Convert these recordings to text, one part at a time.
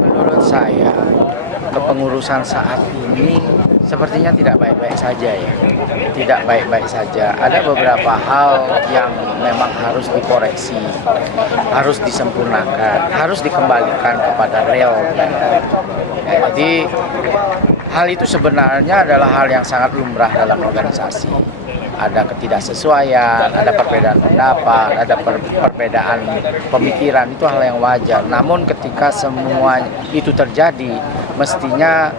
Menurut saya, kepengurusan saat ini sepertinya tidak baik-baik saja ya. Tidak baik-baik saja. Ada beberapa hal yang memang harus dikoreksi, harus disempurnakan, harus dikembalikan kepada real. Jadi hal itu sebenarnya adalah hal yang sangat lumrah dalam organisasi. Ada ketidaksesuaian, ada perbedaan pendapat, ada perbedaan pemikiran, itu hal yang wajar. Namun ketika semua itu terjadi, mestinya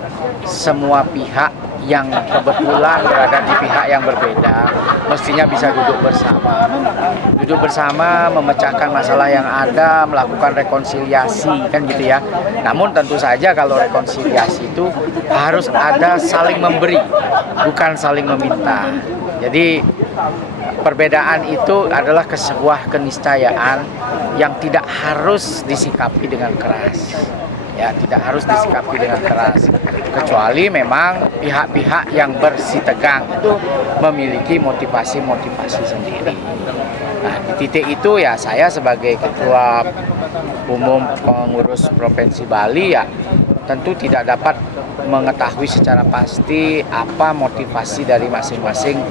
semua pihak yang kebetulan berada di pihak yang berbeda, mestinya bisa duduk bersama. Duduk bersama, memecahkan masalah yang ada, melakukan rekonsiliasi, kan gitu ya. Namun tentu saja kalau rekonsiliasi itu harus ada saling memberi, bukan saling meminta. Jadi perbedaan itu adalah sebuah keniscayaan yang tidak harus disikapi dengan keras. Ya, tidak harus disikapi dengan keras. Kecuali memang pihak-pihak yang bersitegang itu memiliki motivasi-motivasi sendiri. Nah, di titik itu ya saya sebagai Ketua Umum Pengurus Provinsi Bali ya tentu tidak dapat mengetahui secara pasti apa motivasi dari masing-masing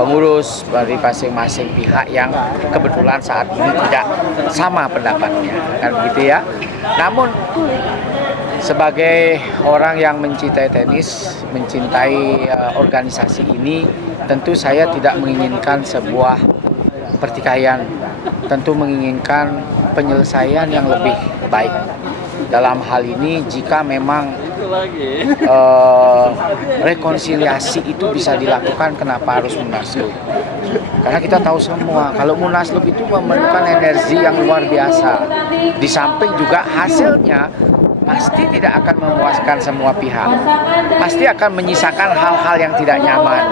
pengurus, dari masing-masing pihak yang kebetulan saat ini tidak sama pendapatnya, kan begitu ya. Namun sebagai orang yang mencintai tenis, mencintai organisasi ini, tentu saya tidak menginginkan sebuah pertikaian, tentu menginginkan penyelesaian yang lebih baik. Dalam hal ini jika memang rekonsiliasi itu bisa dilakukan, kenapa harus munaslup? Karena kita tahu semua kalau munaslup itu memerlukan energi yang luar biasa. Di samping juga hasilnya pasti tidak akan memuaskan semua pihak, pasti akan menyisakan hal-hal yang tidak nyaman,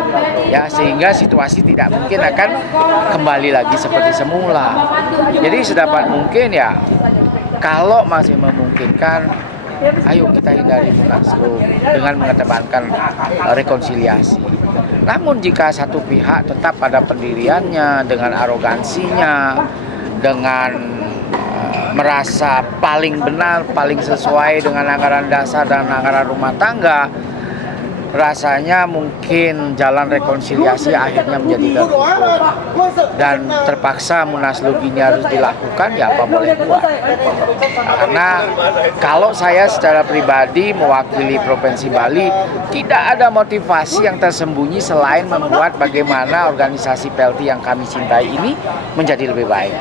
ya, sehingga situasi tidak mungkin akan kembali lagi seperti semula. Jadi sedapat mungkin ya, kalau masih memungkinkan, ayo kita hindari munaslup dengan mengedepankan rekonsiliasi. Namun jika satu pihak tetap pada pendiriannya dengan arogansinya, dengan merasa paling benar, paling sesuai dengan anggaran dasar dan anggaran rumah tangga, rasanya mungkin jalan rekonsiliasi akhirnya menjadi tertutup dan terpaksa munaslup ini harus dilakukan, ya apa boleh buat. Karena kalau saya secara pribadi mewakili Provinsi Bali, tidak ada motivasi yang tersembunyi selain membuat bagaimana organisasi PLT yang kami cintai ini menjadi lebih baik,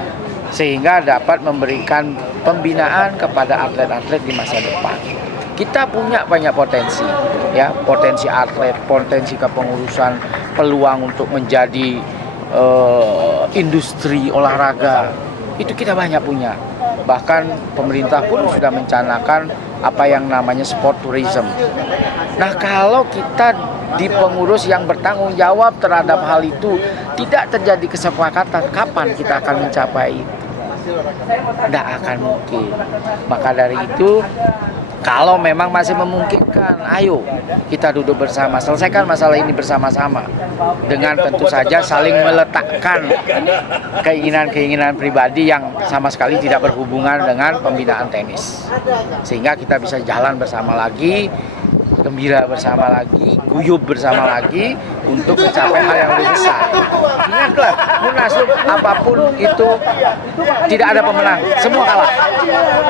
sehingga dapat memberikan pembinaan kepada atlet-atlet di masa depan. Kita punya banyak potensi, ya, potensi atlet, potensi kepengurusan, peluang untuk menjadi industri olahraga, itu kita banyak punya. Bahkan pemerintah pun sudah mencanangkan apa yang namanya sport tourism. Nah, kalau kita di pengurus yang bertanggung jawab terhadap hal itu tidak terjadi kesepakatan, kapan kita akan mencapai itu? Tidak akan mungkin. Maka dari itu, kalau memang masih memungkinkan, ayo kita duduk bersama, selesaikan masalah ini bersama-sama. Dengan tentu saja saling meletakkan keinginan-keinginan pribadi yang sama sekali tidak berhubungan dengan pembinaan tenis. Sehingga kita bisa jalan bersama lagi, gembira bersama lagi, guyub bersama lagi untuk mencapai hal yang lebih besar. Ingatlah, munaslup apapun itu tidak ada pemenang, semua kalah.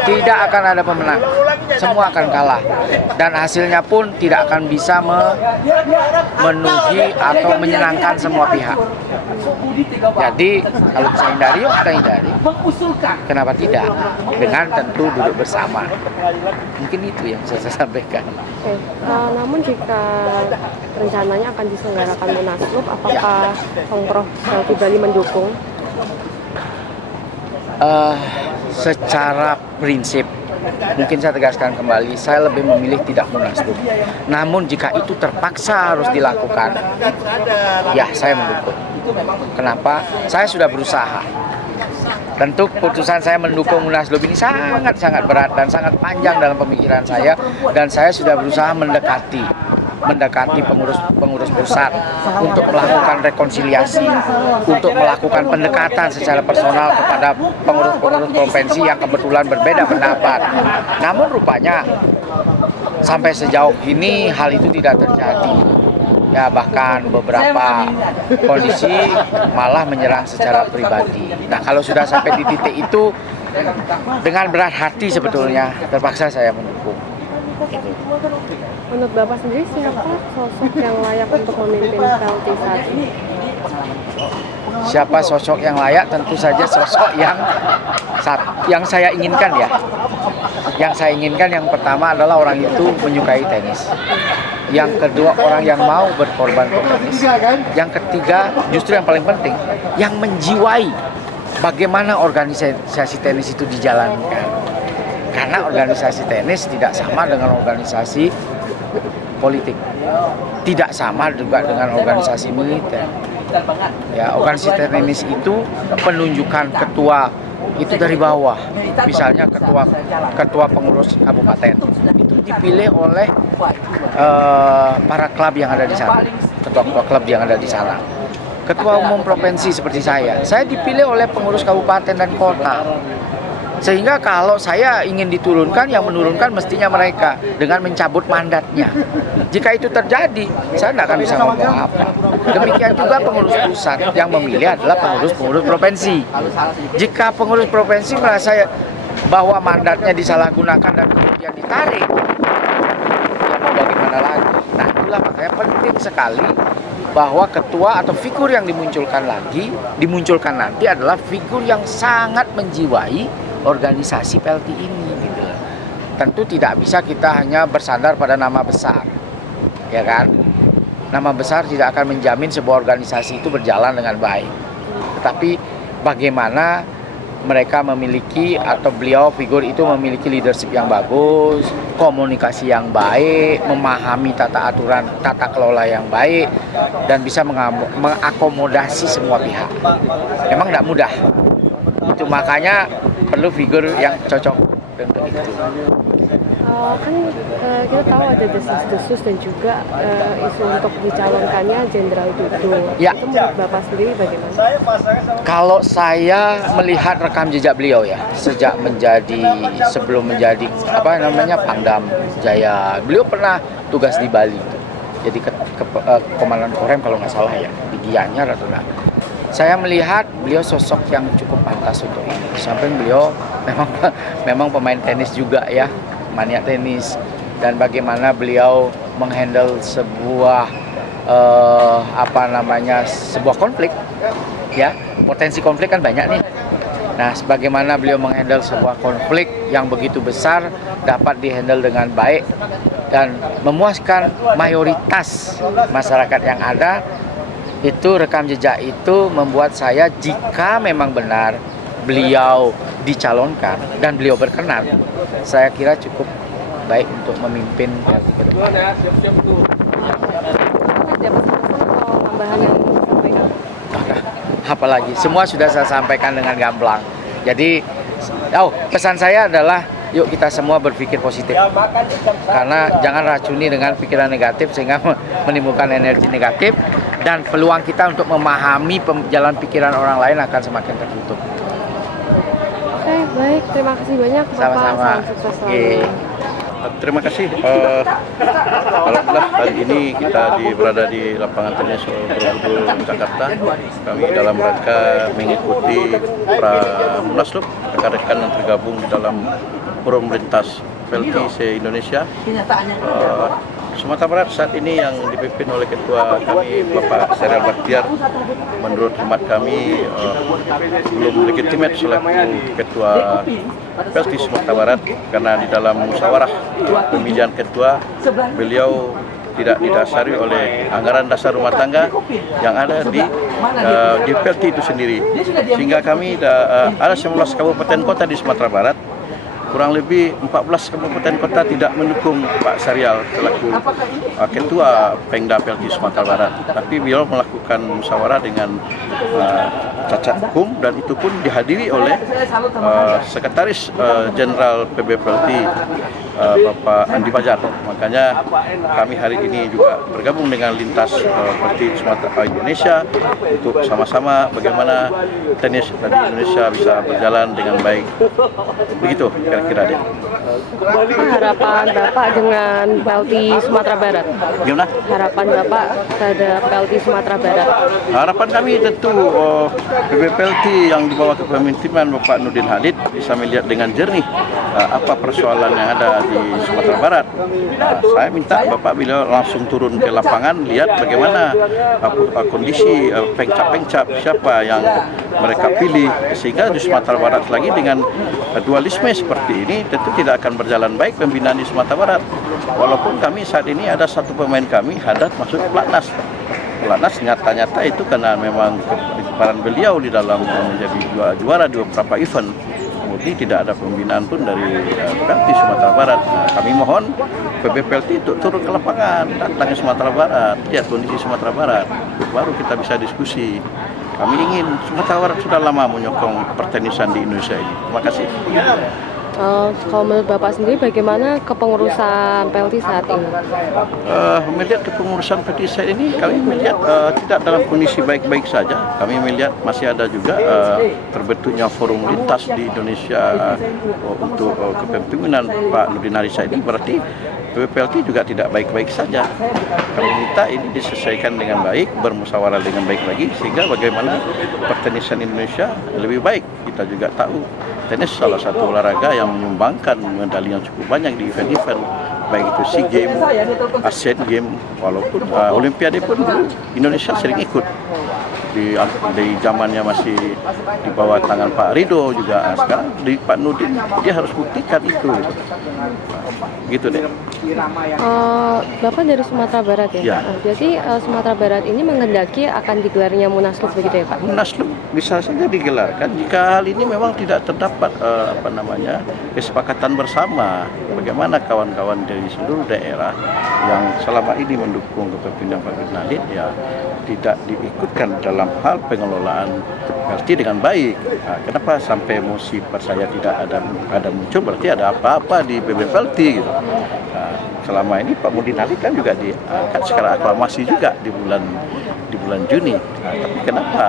Tidak akan ada pemenang, semua akan kalah. Dan hasilnya pun tidak akan bisa memenuhi atau menyenangkan semua pihak. Jadi kalau bisa hindari, yuk kita hindari. Kenapa tidak? Dengan tentu duduk bersama. Mungkin itu yang bisa saya sampaikan. Oke. Namun jika rencananya akan diselenggarakan munaslup, apakah Pengprov PLT Bali mendukung? Secara prinsip, mungkin saya tegaskan kembali, saya lebih memilih tidak munaslup. Namun jika itu terpaksa harus dilakukan, ya saya mendukung. Kenapa? Saya sudah berusaha. Tentu keputusan saya mendukung munaslup ini sangat-sangat berat dan sangat panjang dalam pemikiran saya, dan saya sudah berusaha mendekati mendekati pengurus pusat untuk melakukan rekonsiliasi, untuk melakukan pendekatan secara personal kepada pengurus-pengurus provinsi yang kebetulan berbeda pendapat. Namun rupanya sampai sejauh ini hal itu tidak terjadi. Ya, bahkan beberapa kondisi malah menyerang secara pribadi. Nah, kalau sudah sampai di titik itu, dengan berat hati sebetulnya terpaksa saya mendukung. Menurut Bapak sendiri siapa sosok yang layak untuk memimpin PLT saat ini? Siapa sosok yang layak? Tentu saja sosok yang saya inginkan ya. Yang saya inginkan yang pertama adalah orang itu menyukai tenis. Yang kedua orang yang mau berkorban untuk tenis. Yang ketiga justru yang paling penting, yang menjiwai bagaimana organisasi tenis itu dijalankan. Karena organisasi tenis tidak sama dengan organisasi politik. Tidak sama juga dengan organisasi militer. Ya, organisasi tenis itu penunjukan ketua itu dari bawah. Misalnya ketua pengurus kabupaten itu dipilih oleh para klub yang ada di sana, ketua-ketua klub yang ada di sana. Ketua umum provinsi seperti saya dipilih oleh pengurus kabupaten dan kota. Sehingga kalau saya ingin diturunkan, yang menurunkan mestinya mereka dengan mencabut mandatnya. Jika itu terjadi, saya tidak akan bisa ngomong apa. Demikian juga pengurus pusat yang memilih adalah pengurus provinsi. Jika pengurus provinsi merasa bahwa mandatnya disalahgunakan dan kemudian ditarik, ya mau bagaimana lagi? Nah, itulah makanya penting sekali bahwa ketua atau figur yang dimunculkan nanti adalah figur yang sangat menjiwai organisasi PLT ini gitu. Tentu tidak bisa kita hanya bersandar pada nama besar, ya kan? Nama besar tidak akan menjamin sebuah organisasi itu berjalan dengan baik. Tetapi bagaimana mereka memiliki atau beliau figur itu memiliki leadership yang bagus, komunikasi yang baik, memahami tata aturan, tata kelola yang baik, dan bisa mengakomodasi semua pihak. Memang tidak mudah. Itu makanya perlu figur yang cocok untuk itu. Kan kita tahu ada desas-desus dan juga isu untuk dicalonkannya Jenderal Dudu. Ya. Itu menurut Bapak sendiri bagaimana? Kalau saya melihat rekam jejak beliau ya, sebelum menjadi Pangdam Jaya, beliau pernah tugas di Bali, jadi komandan Korem kalau nggak salah ya, di Gianyar atau enggak. Saya melihat beliau sosok yang cukup pantas untuk ini. Sampai beliau memang pemain tenis juga ya, maniak tenis, dan bagaimana beliau menghandle sebuah sebuah konflik ya, potensi konflik kan banyak nih. Nah, bagaimana beliau menghandle sebuah konflik yang begitu besar dapat dihandle dengan baik dan memuaskan mayoritas masyarakat yang ada. Itu rekam jejak itu membuat saya, jika memang benar beliau dicalonkan dan beliau berkenan, saya kira cukup baik untuk memimpin ke depan. Ada pesan-pesan atau tambahan yang disampaikan? Apalagi semua sudah saya sampaikan dengan gamblang. Jadi pesan saya adalah yuk kita semua berpikir positif. Karena jangan racuni dengan pikiran negatif sehingga menimbulkan energi negatif, dan peluang kita untuk memahami jalan pikiran orang lain akan semakin tertutup. Oke, baik. Terima kasih banyak Bapak. Sama-sama. Salam sukses selalu. Terima kasih. Alhamdulillah hari ini kita berada di lapangan tenis Borobudur, Jakarta. Kami dalam rangka mengikuti Munaslup rekan-rekan yang tergabung di dalam forum lintas PLT se-Indonesia. Sumatera Barat saat ini yang dipimpin oleh ketua kami Bapak Serial Bakhtiar, menurut hemat kami belum legitimate selaku ketua PLT Sumatera Barat, karena di dalam musyawarah pemilihan ketua beliau tidak didasari oleh anggaran dasar rumah tangga yang ada di PLT itu sendiri, sehingga kami ada 19 kabupaten kota di Sumatera Barat. Kurang lebih 14 kabupaten kota tidak mendukung Pak Serial selaku ketua Pengda PLT Sumatera Barat. Tapi beliau melakukan musyawarah dengan cacat hukum, dan itu pun dihadiri oleh Sekretaris Jenderal PBPLT Bapak Andi Fajar. Makanya kami hari ini juga bergabung dengan lintas Pelti Sumatera Indonesia untuk sama-sama bagaimana tenis di Indonesia bisa berjalan dengan baik. Begitu kira-kira deh. Apa harapan Bapak dengan Pelti Sumatera Barat? Gimana? Harapan Bapak terhadap Pelti Sumatera Barat? Harapan kami tentu PBPLT yang di bawah kepemimpinan Bapak Nurdin Halid bisa melihat dengan jernih apa persoalan yang ada di Sumatera Barat. Saya minta Bapak beliau langsung turun ke lapangan, lihat bagaimana kondisi pengcap-pengcap siapa yang mereka pilih, sehingga di Sumatera Barat lagi dengan dualisme seperti ini tentu tidak akan berjalan baik pembinaan di Sumatera Barat. Walaupun kami saat ini ada satu pemain kami Haddad masuk pelatnas. Pelatnas nyata-nyata itu karena memang peran beliau di dalam menjadi juara di beberapa event. Kemudian tidak ada pembinaan pun dari Pelti Sumatera Barat. Nah, kami mohon PBPLT untuk turun ke lapangan, datang ke Sumatera Barat, lihat kondisi Sumatera Barat, baru kita bisa diskusi. Kami ingin Sumatera Barat sudah lama menyokong pertenisan di Indonesia ini. Terima kasih. Kalau menurut Bapak sendiri, bagaimana kepengurusan Pelti saat ini? Melihat kepengurusan Pelti saat ini, kami melihat tidak dalam kondisi baik-baik saja. Kami melihat masih ada juga terbentuknya forum lintas di Indonesia untuk kepemimpinan Pak Nurdin Halid ini, berarti PBPLT juga tidak baik-baik saja. Kami minta ini diselesaikan dengan baik, bermusyawarah dengan baik lagi, sehingga bagaimana pertenisan Indonesia lebih baik. Kita juga tahu tenis salah satu olahraga yang menyumbangkan medali yang cukup banyak di event-event, baik itu SEA Games, Asian Games, walaupun Olimpiade pun Indonesia sering ikut. Di zamannya masih di bawah tangan Pak Ridho juga, sekarang di Pak Nurdin dia harus buktikan itu. Gitu deh. Bapak dari Sumatera Barat ya? Ya. Jadi Sumatera Barat ini menghendaki akan digelarnya Munaslup begitu ya Pak? Munaslup bisa saja digelarkan jika hal ini memang tidak terdapat kesepakatan bersama. Bagaimana kawan-kawan dari seluruh daerah yang selama ini mendukung kepemimpinan Pak Nurdin Halid ya tidak diikutkan dalam hal pengelolaan Pelti dengan baik. Nah, kenapa sampai musib saya tidak ada muncul, berarti ada apa-apa di PBPLT gitu. Nah, selama ini Pak Nurdin Halid kan juga diangkat secara aklamasi juga di bulan Juni. Nah, tapi kenapa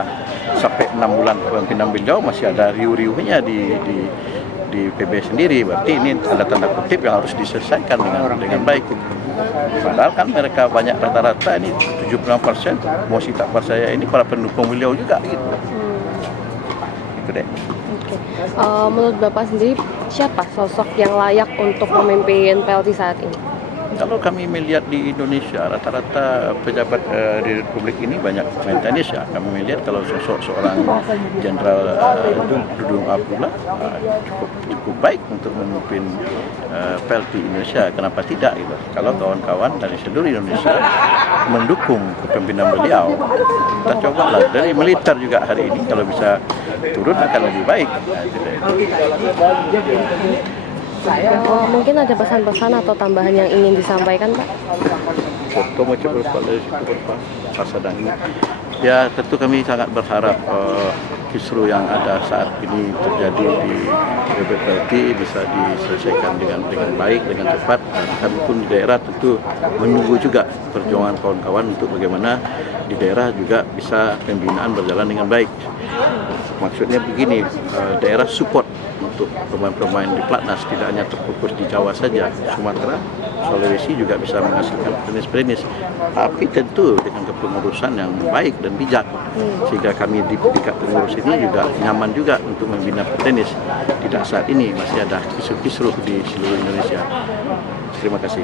sampai 6 bulan kepemimpinan beliau masih ada riuh-riuhnya di PB sendiri? Berarti ini ada tanda kutip yang harus diselesaikan dengan baik. Padahal kan mereka banyak rata-rata ini 76% mau tak percaya ini para pendukung beliau juga gitu. Gitu deh. Oke. Menurut Bapak sendiri siapa sosok yang layak untuk memimpin Pelti saat ini? Kalau kami melihat di Indonesia, rata-rata pejabat di Republik ini banyak main tenis ya. Kami melihat kalau sosok seorang Jenderal Dudung Abdullah cukup baik untuk memimpin Pelti Indonesia. Kenapa tidak gitu? Kalau kawan-kawan dari seluruh Indonesia mendukung kepemimpinan beliau, kita cobalah dari militer juga hari ini kalau bisa turun akan lebih baik. Mungkin ada pesan-pesan atau tambahan yang ingin disampaikan Pak? Ya tentu kami sangat berharap kisru yang ada saat ini terjadi di PBPLT bisa diselesaikan dengan baik, dengan cepat, dan kami pun di daerah tentu menunggu juga perjuangan kawan-kawan untuk bagaimana di daerah juga bisa pembinaan berjalan dengan baik. Maksudnya begini, daerah support untuk pemain-pemain di pelatnas tidak hanya terfokus di Jawa saja, Sumatera, Sulawesi juga bisa menghasilkan petenis-petenis, tapi tentu dengan kepengurusan yang baik dan bijak, sehingga kami di tingkat pengurus ini juga nyaman juga untuk membina petenis. Tidak saat ini masih ada kisruh-kisruh di seluruh Indonesia. Terima kasih.